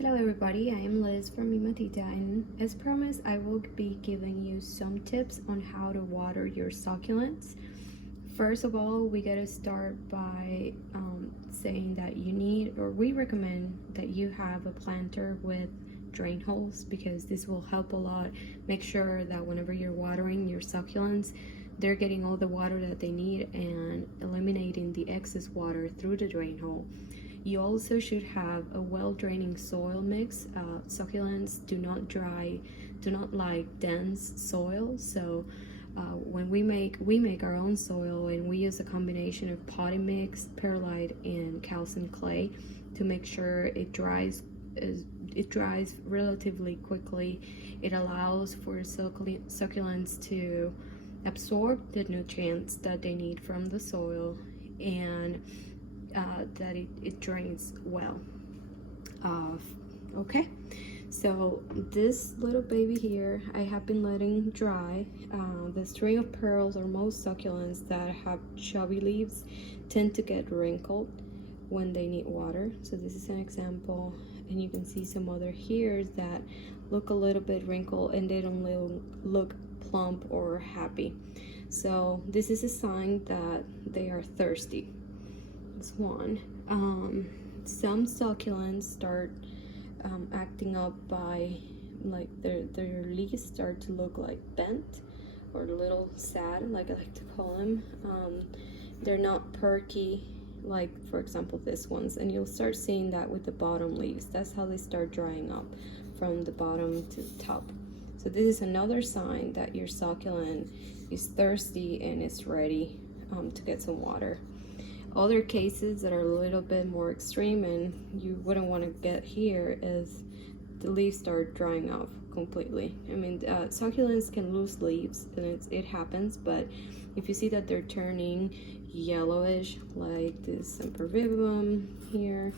Hello everybody, I am Liz from Mimatita, and as promised I will be giving you some tips on how to water your succulents. First of all, we gotta start by saying that you need, or we recommend that you have a planter with drain holes, because this will help a lot. Make sure that whenever you're watering your succulents, they're getting all the water that they need and eliminating the excess water through the drain hole. You also should have a well-draining soil mix. Succulents do not like dense soil, so when we make our own soil, and we use a combination of potting mix, perlite, and calcium clay to make sure it dries relatively quickly. It allows for succulents to absorb the nutrients that they need from the soil, and that it drains well. Okay, so this little baby here I have been letting dry. The string of pearls, or most succulents that have chubby leaves, tend to get wrinkled when they need water. So this is an example, and you can see some other here that look a little bit wrinkled and they don't look plump or happy. So this is a sign that they are thirsty. This one. Some succulents start acting up by, like, their leaves start to look like bent or a little sad, like I like to call them. They're not perky, like for example this one's, and you'll start seeing that with the bottom leaves. That's how they start drying up, from the bottom to the top. So this is another sign that your succulent is thirsty and is ready to get some water. Other cases that are a little bit more extreme, and you wouldn't want to get here, is the leaves start drying off completely. I mean, succulents can lose leaves, and it happens, but if you see that they're turning yellowish, like this sempervivum here,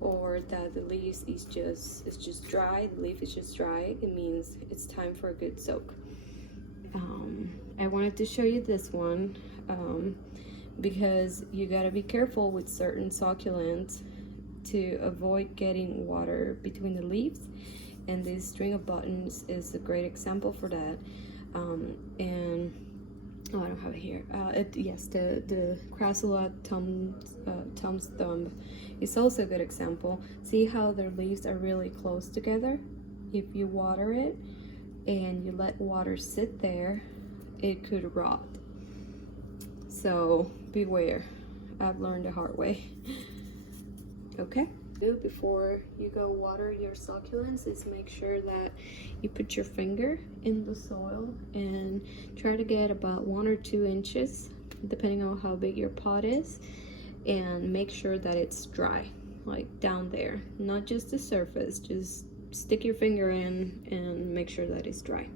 or that the leaves is just dry, the leaf is just dry, it means it's time for a good soak. I wanted to show you this one because you gotta be careful with certain succulents to avoid getting water between the leaves, and this string of buttons is a great example for that. And oh, I don't have it here. Yes, the crassula Tom's thumb is also a good example. See how their leaves are really close together? If you water it and you let water sit there, it could rot. So beware. I've learned the hard way. Okay. Before you go water your succulents is make sure that you put your finger in the soil and try to get about 1 or 2 inches, depending on how big your pot is, and make sure that it's dry, like down there, not just the surface. Just stick your finger in and make sure that it's dry.